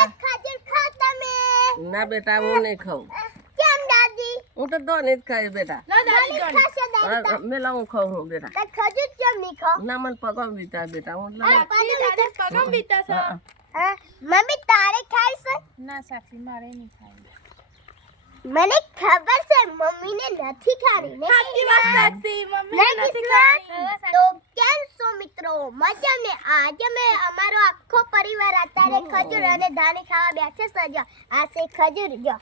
એક ખજૂર ખાઓ તમે. ના બેટા હું નહીં ખાઉં. કેમ દાદી? હું તો દો નહીં ખાઈ બેટા. ના દાદી ખાશે દાદી. મેલા હું ખાઉં છું બેટા. તો ખજૂર કેમ નહીં ખાઓ? ના મને પગમ બીતા બેટા હું સાક્ષી દાદી પગમ બીતા છે હા, મમ્મી તારે ખાય છે? ના સાક્ષી મારે નહીં ખાય મને ખબર છે મમ્મીને નથી ખાવી ને સાચી વાત સાક્ષી મમ્મી નથી ખાઈ તો કેમ છો મિત્રો મજામાં આજે મેં અમારો આખો પરિવાર અત્યારે ખજૂર અને ધાણી ખાવા બેઠે છે જો આ છે ખજૂર જો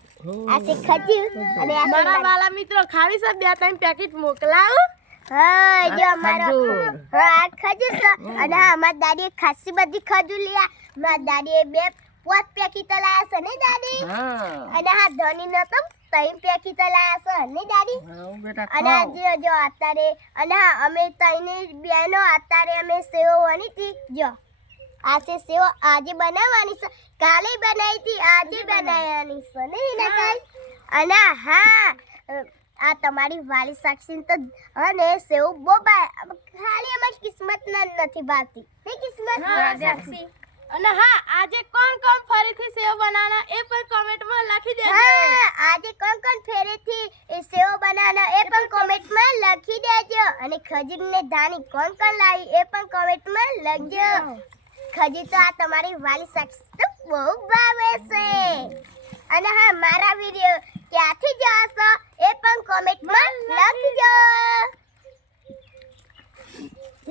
આ છે ખજૂર અને આ છે મારા ધાણી. વાલા મિત્રો ખાવી છે 2-3 પેકેટ મોકલાવું હા જો અમારો ખજૂર. હા આ ખજૂર છે અને હા અમારી દાદીએ ખાસી બધી ખજૂર લીયા મારી દાદીએ 2 પેકેટ લાયા છે ને દાદી હા અને હા ધણી નો તો 3 પેકેટ લાયા છે ને દાદી હા હું બેટા અને ખાઉં. આજે જો અત્યારે અને હા અમે ત્રણેય બહેનો અત્યારે અમે સેવ બની હતી જો આ છે સેવ આજે બનાવવાની છે કાલે બનાવી હતી આજે બનાવવાની છે ને નકાઈ અને હા આ તમારી વાલી સાક્ષી તો અને સેવ બોબા ખાલી અમારી કિસ્મત નથી ભાવતી ને કિસ્મત હા સાક્ષી અને હા આજે કોણ ફરીથી સેવ બનાવવાના એ પણ કમેન્ટમાં લખી દેજો હા આજે કોણ ફેરેથી એ સેવ બનાવવાના એ પણ કોમેન્ટમાં લખી દેજો અને ખજૂર ને ધાણી કોણ લાવી એ પણ કોમેન્ટમાં લખજો ખજૂર તો આ તમારી વાલી સાક્ષી તો બહુ ભાવે છે અને હા મારા વિડિયો ક્યાંથી જોશો એ પણ કોમેન્ટમાં લખજો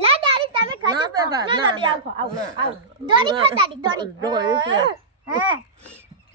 લા દાદી તમે ના ખજૂર ખાઓ. બેટા ના દાદી આવો ના. આવો ધોની ખા દાદી ધોની ધોની ખા. હા